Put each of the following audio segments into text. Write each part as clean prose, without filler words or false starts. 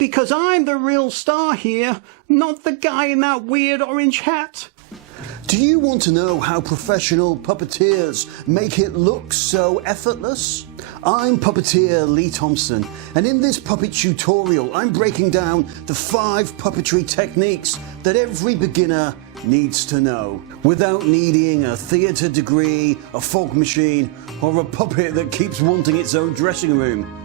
because I'm the real star here, not the guy in that weird orange hat. Do you want to know how professional puppeteers make it look so effortless? I'm Puppeteer Lee Thompson, and in this puppet tutorial I'm breaking down the 5 puppetry techniques that every beginner needs to know, without needing a theatre degree, a fog machine, or a puppet that keeps wanting its own dressing room.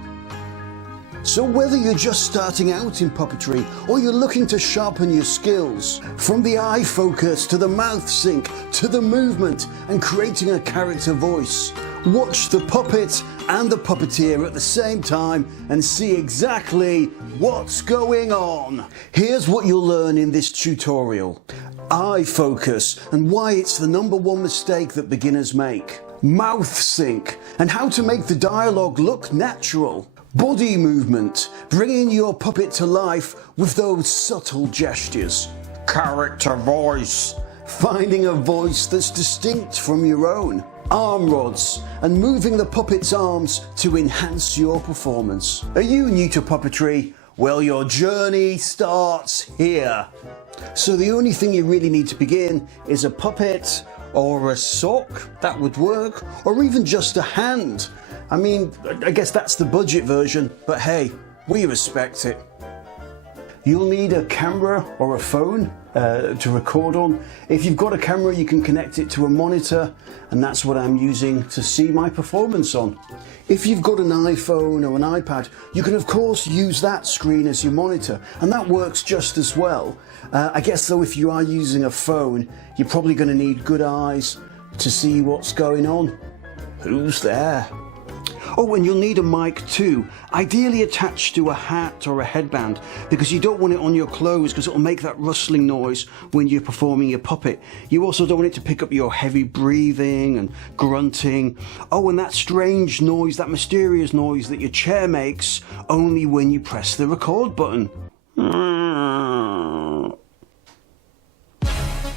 So whether you're just starting out in puppetry or you're looking to sharpen your skills, from the eye focus to the mouth sync to the movement and creating a character voice, watch the puppet and the puppeteer at the same time and see exactly what's going on. Here's what you'll learn in this tutorial: eye focus and why it's the #1 mistake that beginners make, mouth sync and how to make the dialogue look natural, body movement, bringing your puppet to life with those subtle gestures, character voice, finding a voice that's distinct from your own, arm rods, and moving the puppet's arms to enhance your performance. Are you new to puppetry? Well, your journey starts here. So the only thing you really need to begin is a puppet or a sock, that would work, or even just a hand. I mean, I guess that's the budget version, but hey, we respect it. You'll need a camera or a phone to record on. If you've got a camera, you can connect it to a monitor, and that's what I'm using to see my performance on. If you've got an iPhone or an iPad, you can of course use that screen as your monitor, and that works just as well. I guess though, if you are using a phone, you're probably going to need good eyes to see what's going on. Who's there? Oh, and you'll need a mic too, ideally attached to a hat or a headband, because you don't want it on your clothes because it'll make that rustling noise when you're performing your puppet. You also don't want it to pick up your heavy breathing and grunting. Oh, and that strange noise, that mysterious noise that your chair makes only when you press the record button.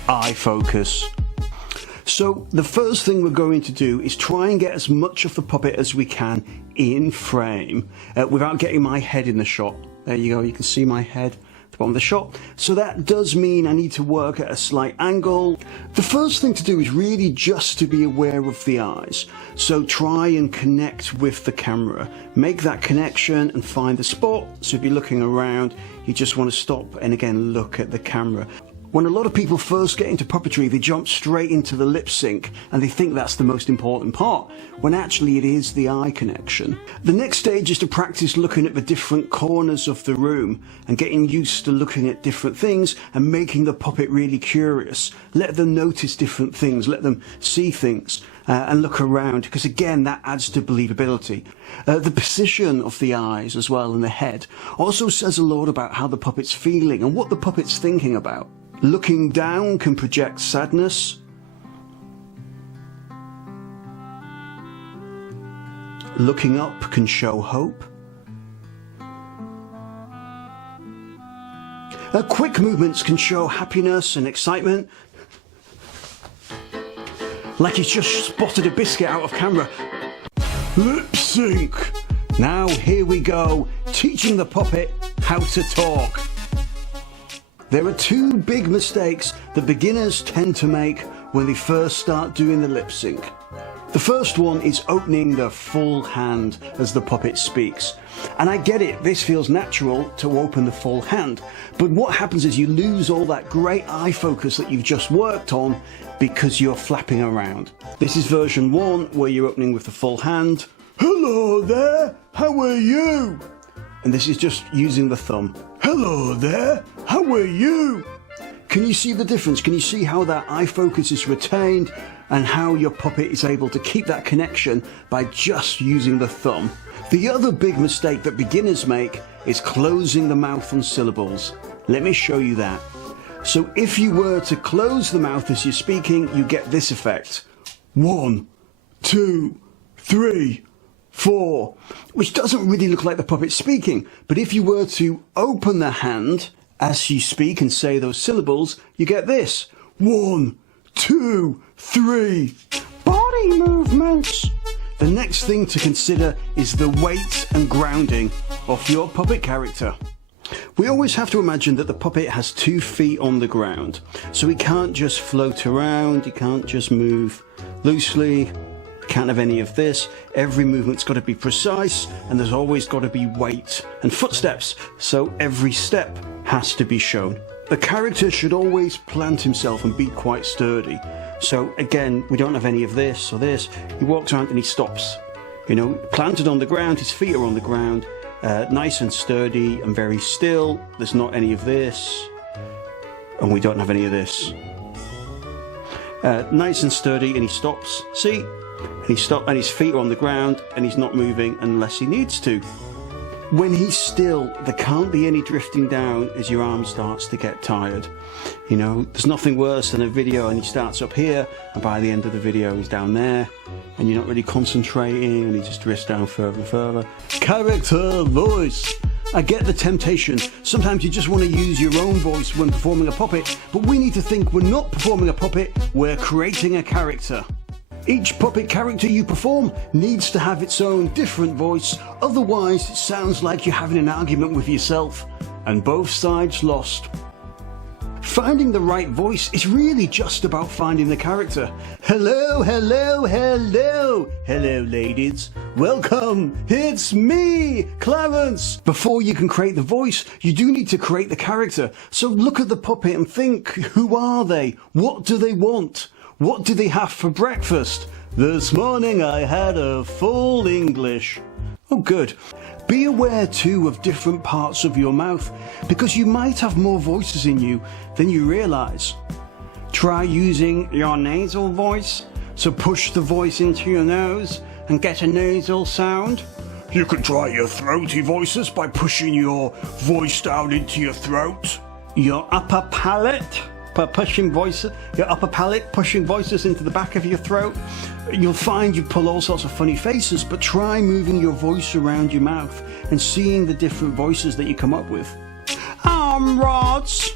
Eye focus. So the first thing we're going to do is try and get as much of the puppet as we can in frame without getting my head in the shot. There you go, you can see my head at the bottom of the shot. So that does mean I need to work at a slight angle. The first thing to do is really just to be aware of the eyes. So try and connect with the camera. Make that connection and find the spot. So if you're looking around, you just want to stop and again look at the camera. When a lot of people first get into puppetry, they jump straight into the lip sync and they think that's the most important part, when actually it is the eye connection. The next stage is to practice looking at the different corners of the room and getting used to looking at different things and making the puppet really curious. Let them notice different things, let them see things and look around, because again that adds to believability. The position of the eyes as well and the head also says a lot about how the puppet's feeling and what the puppet's thinking about. Looking down can project sadness. Looking up can show hope. Quick movements can show happiness and excitement. Like he's just spotted a biscuit out of camera. Lip sync. Now here we go, teaching the puppet how to talk. There are 2 big mistakes that beginners tend to make when they first start doing the lip sync. The first one is opening the full hand as the puppet speaks. And I get it, this feels natural to open the full hand, but what happens is you lose all that great eye focus that you've just worked on because you're flapping around. This is version 1 where you're opening with the full hand. Hello there, how are you? And this is just using the thumb. Hello there, how are you? Can you see the difference? Can you see how that eye focus is retained and how your puppet is able to keep that connection by just using the thumb? The other big mistake that beginners make is closing the mouth on syllables. Let me show you that. So if you were to close the mouth as you're speaking, you get this effect. 1, 2, 3, 4, which doesn't really look like the puppet speaking, but if you were to open the hand as you speak and say those syllables, you get this. 1, 2, 3. Body movements. The next thing to consider is the weight and grounding of your puppet character. We always have to imagine that the puppet has 2 feet on the ground, so he can't just float around, he can't just move loosely, can't have any of this. Every movement's got to be precise, and there's always got to be weight and footsteps, so every step has to be shown. The character should always plant himself and be quite sturdy. So again, we don't have any of this or this. He walks around and he stops. You know, planted on the ground, his feet are on the ground, nice and sturdy and very still. There's not any of this, and we don't have any of this. Nice and sturdy, and he stops. See? And he stops, and his feet are on the ground, and he's not moving unless he needs to. When he's still, there can't be any drifting down as your arm starts to get tired. You know, there's nothing worse than a video and he starts up here, and by the end of the video he's down there, and you're not really concentrating, and he just drifts down further and further. Character voice. I get the temptation. Sometimes you just want to use your own voice when performing a puppet, but we need to think we're not performing a puppet, we're creating a character. Each puppet character you perform needs to have its own different voice, otherwise it sounds like you're having an argument with yourself, and both sides lost. Finding the right voice is really just about finding the character. Hello, hello, hello, hello ladies. Welcome, it's me, Clarence. Before you can create the voice, you do need to create the character. So look at the puppet and think, who are they? What do they want? What do they have for breakfast? This morning I had a full English. Oh good. Be aware too of different parts of your mouth, because you might have more voices in you than you realise. Try using your nasal voice, so push the voice into your nose and get a nasal sound. You can try your throaty voices by pushing your voice down into your throat. Your upper palate. Your upper palate, pushing voices into the back of your throat. You'll find you pull all sorts of funny faces, but try moving your voice around your mouth and seeing the different voices that you come up with. Arm rods.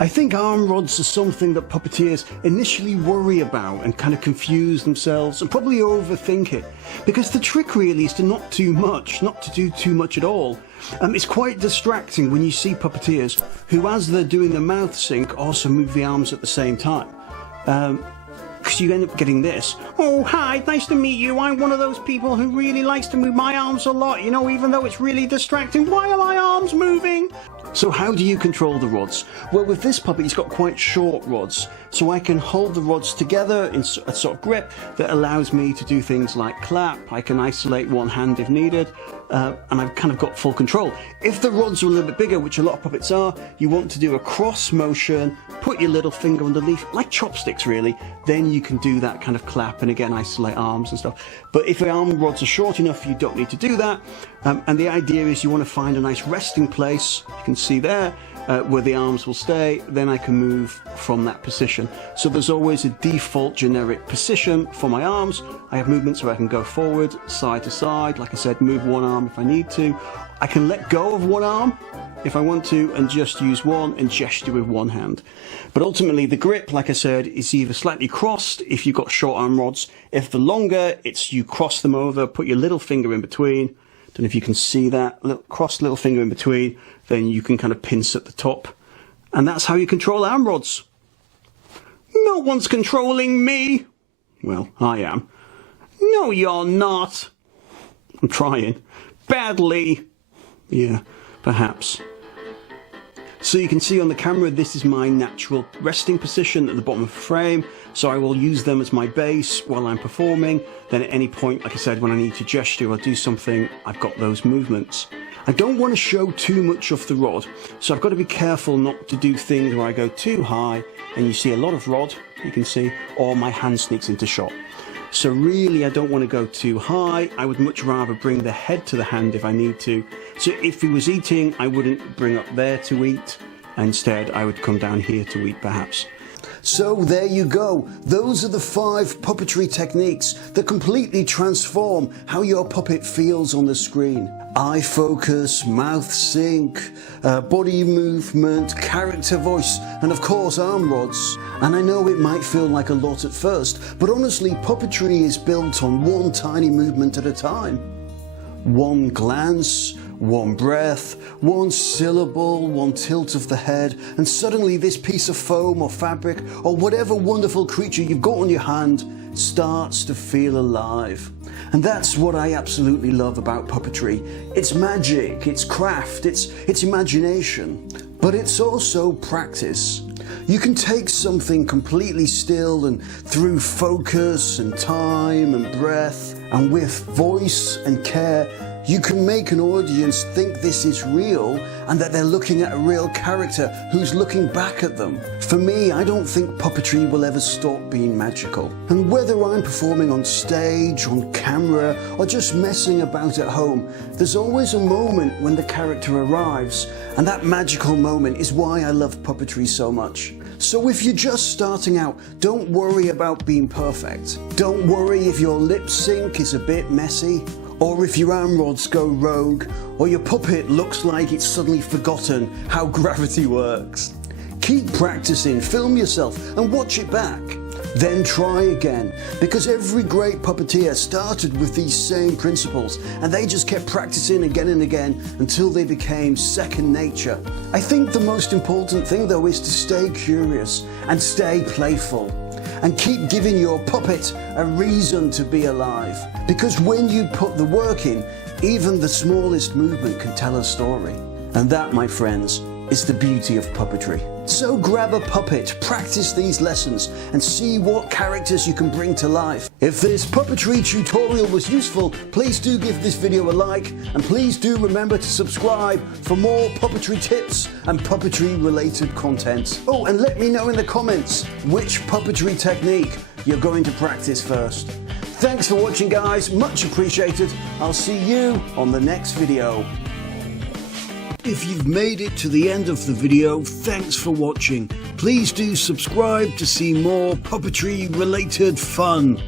I think arm rods are something that puppeteers initially worry about and kind of confuse themselves and probably overthink it, because the trick really is to not do much, not to do too much at all. It's quite distracting when you see puppeteers who, as they're doing the mouth sync, also move the arms at the same time. Because you end up getting this. Oh, hi, nice to meet you. I'm one of those people who really likes to move my arms a lot, you know, even though it's really distracting. Why are my arms moving? So how do you control the rods? Well, with this puppet, he's got quite short rods, so I can hold the rods together in a sort of grip that allows me to do things like clap. I can isolate one hand if needed, and I've kind of got full control. If the rods are a little bit bigger, which a lot of puppets are, you want to do a cross motion, put your little finger underneath, like chopsticks really, then you can do that kind of clap and again isolate arms and stuff. But if the arm rods are short enough, you don't need to do that. And the idea is you want to find a nice resting place, you can see there, where the arms will stay, then I can move from that position. So there's always a default generic position for my arms. I have movements where I can go forward, side to side, like I said, move one arm if I need to. I can let go of one arm if I want to and just use one and gesture with one hand. But ultimately the grip, like I said, is either slightly crossed if you've got short arm rods. If the longer, it's you cross them over, put your little finger in between. Don't know if you can see that, cross little finger in between, then you can kind of pinch at the top. And that's how you control arm rods. No one's controlling me. Well, I am. No, you're not. I'm trying. Badly. Yeah, perhaps. So you can see on the camera, this is my natural resting position at the bottom of the frame. So I will use them as my base while I'm performing. Then at any point, like I said, when I need to gesture or do something, I've got those movements. I don't want to show too much of the rod, so I've got to be careful not to do things where I go too high and you see a lot of rod, you can see, or my hand sneaks into shot. So really I don't want to go too high. I would much rather bring the head to the hand if I need to. So if he was eating, I wouldn't bring up there to eat. Instead, I would come down here to eat perhaps. So there you go. Those are the 5 puppetry techniques that completely transform how your puppet feels on the screen. Eye focus, mouth sync, body movement, character voice, and of course arm rods. And I know it might feel like a lot at first, but honestly puppetry is built on one tiny movement at a time. One glance, one breath, one syllable, one tilt of the head, and suddenly this piece of foam or fabric or whatever wonderful creature you've got on your hand starts to feel alive. And that's what I absolutely love about puppetry. It's magic, it's craft, it's imagination, but it's also practice. You can take something completely still and through focus and time and breath and with voice and care, you can make an audience think this is real and that they're looking at a real character who's looking back at them. For me, I don't think puppetry will ever stop being magical. And whether I'm performing on stage, on camera, or just messing about at home, there's always a moment when the character arrives, and that magical moment is why I love puppetry so much. So if you're just starting out, don't worry about being perfect. Don't worry if your lip sync is a bit messy, or if your arm rods go rogue, or your puppet looks like it's suddenly forgotten how gravity works. Keep practicing, film yourself and watch it back. Then try again, because every great puppeteer started with these same principles and they just kept practicing again and again until they became second nature. I think the most important thing though is to stay curious and stay playful. And keep giving your puppet a reason to be alive. Because when you put the work in, even the smallest movement can tell a story. And that, my friends, is the beauty of puppetry. So grab a puppet, practice these lessons, and see what characters you can bring to life. If this puppetry tutorial was useful, please do give this video a like, and please do remember to subscribe for more puppetry tips and puppetry related content. Oh, and let me know in the comments which puppetry technique you're going to practice first. Thanks for watching, guys, much appreciated. I'll see you on the next video. If you've made it to the end of the video, thanks for watching. Please do subscribe to see more puppetry related fun.